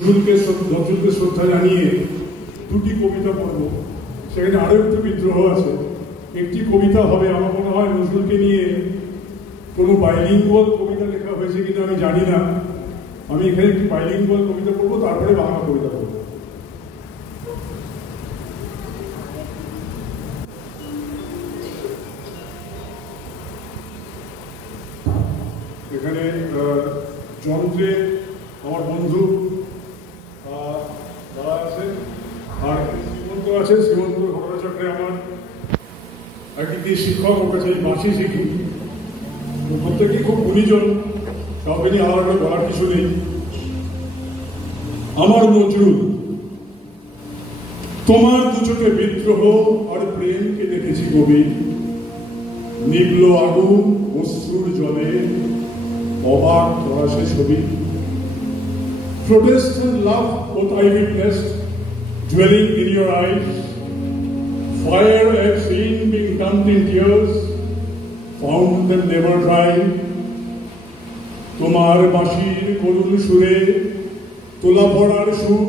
নজরুলকে শ্রদ্ধা জানিয়ে দুটি কবিতা পড়ব। সেখানে আরো একটু বিদ্রোহ আছে। একটি কবিতা হবে, আমার মনে হয় নজরুলকে নিয়ে কোনো বাইলিঙ্গুয়াল কবিতা লেখা হয়েছে কিনা আমি জানি না। আমি এখানে একটি বাইলিঙ্গুয়াল কবিতা পড়বো, তারপরে বাংলা কবিতা পড়বো। এখানে যন্ত্রে আমার বন্ধু দাদা আছে, আর শ্রীমন্ত আছে। শ্রীমন্ত ঘটনাচক্রে আমার একটি শিক্ষক, ওর কাছে বাঁশি শিখি। প্রত্যেকেই খুব গুণীজন, কাউকে নিয়ে আলাদা বলার কিছু নেই। আমার নজরুল, তোমার দু চোখে বিদ্রোহ আর প্রেমকে দেখেছি কবি। নিবল আগুন অশ্রুর জলে, অবাক করা সে ছবি। Protest and love both I witnessed, dwelling in your eyes. Fire I have seen being dumped in tears, found them never dry. তোমার বাঁশির করুণ সুরে তোলা পড়ার সুর,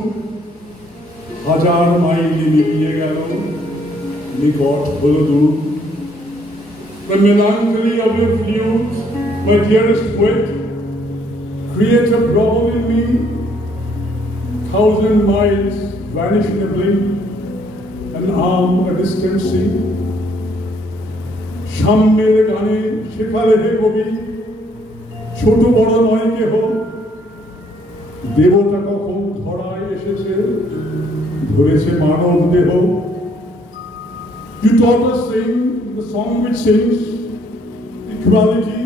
হাজার মাইল মিলিয়ে গেল, নিকট হল দূর। The melancholy of your flute, my dearest poet, create a problem in me. 1,000 miles vanish in a blink, an arm a distant sea. সাম্যের গানে শেখালে হে কবি, ছোট বড় নয় কেহ। দেবতা কখন ধরায় এসেছে, ধরেছে মানব দেহ। You taught us sing the song which sings equality,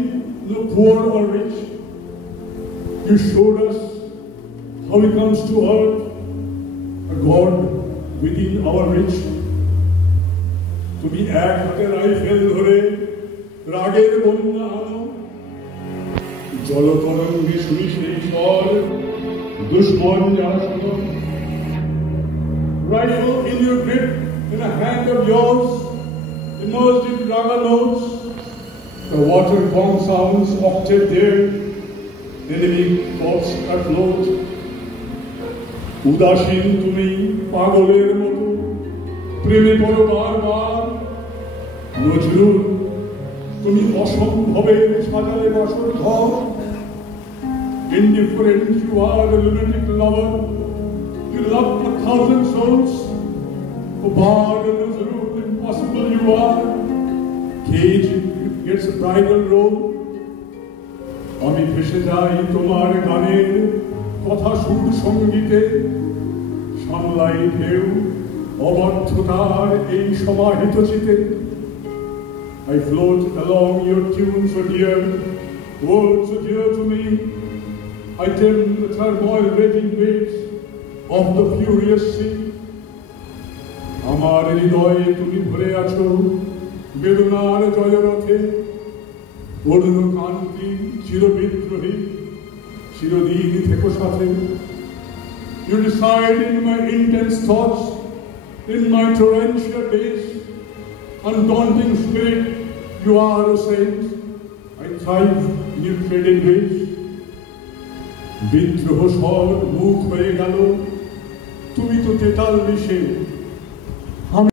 no poor or rich. You showed us how he comes to earth, a God within our reach. তুমি এক হাতে রাইফেল ধরে রাগের বন্যা আনো, জলতরঙ্গে শুনি সেই স্বর, দুশ্মন যারা শোনো। Rifle in your grip, in a hand of yours, immersed in raga notes, the water gong sounds octave there, enemy thoughts afloat. উদাসীন তুমি পাগলের মতো, প্রেমে পড়ো বারবার। নজরুল, তুমি অসম্ভবে সাজালে বসর ঘর। Indifferent you are, a lunatic lover, you love 1,000 souls. Oh bard Nozrul, impossible you are, cage gets a bridal robe. আমি ভেসে যাই তোমার গানের কথা সুর সঙ্গীতে, সামলাই ঢেউ অবদ্ধতার এই সমাহিত চিতে। I float along your tunes, so dear, words so dear to me. I tell the turmoil raging waves of the furious sea. আমার হৃদয়ে তুমি ভরে আছো বেদনার জয়রথে, অরুণ কান্তি চিরবিদ্রোহী, চিরদিন থেকো সাথে। You reside in my intense thoughts, in my torrential days. Undaunting spirit, you are a saint. I thrive in your treaded ways. বিদ্রোহ স্বর মুখ হয়ে গেল, তুমি তো 43